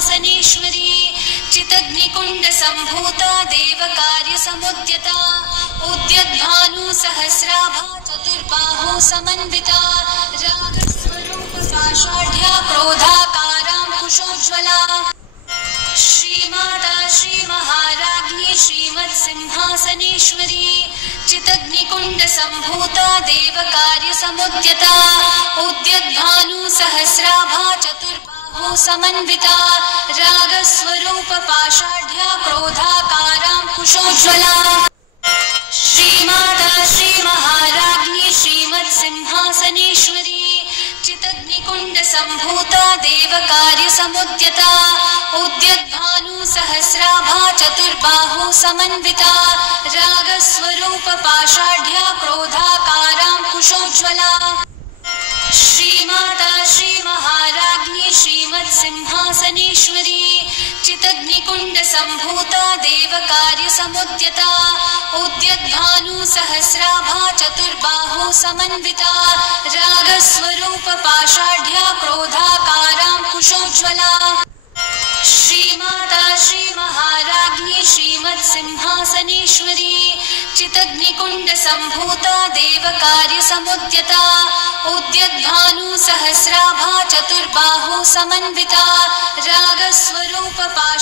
सिंहासनेश्वरी चितग्निकुण्डसम्भूता देवकार्यसमुद्यता उद्यद्भानुसहस्राभा चतुर्बाहो समन्विता रागस्वरूपपाषाढ्या क्रोधाकाराङ्कुशोज्ज्वला श्रीमाता श्रीमहाराज्ञी श्रीमत्सिंहासनेश्वरी चितग्निकुण्डसम्भूता देवकार्यसमुद्यता उद्यद्भानुसहस्राभा चतुर्बाहो समन्विता रागस्वरूपपाषाढ्या क्रोधाकाराङ्कुशोज्ज्वला श्रीमाता श्रीमहाराज्ञी श्रीमत्सिंहासनेश्वरी चितग्निकुण्डसम्भूता देवकार्यसमुद्यता उद्यद्भानुसहस्राभा चतुर्बाहो समन्विता रागस्वरूपपाषाढ्या क्रोधाकाराङ्कुशोज्ज्वला श्रीमाता श्रीमहाराज्ञी श्रीमत्सिंहासनेश्वरी चितग्निकुण्डसम्भूता देवकार्यसमुद्यता उद्यद्भानुसहस्राभा चतुर्बाहो समन्विता रागस्वरूपपाषाढ्या क्रोधाकाराङ्कुशोज्ज्वला श्रीमाता श्रीमहाराज्ञी श्रीमत्सिंहासनेश्वरी चितग्निकुण्डसम्भूता देवकार्यसमुद्यता उद्यद्भानुसहस्राभा चतुर्बाहो समन्विता रागस्वरूपपाषाढ्या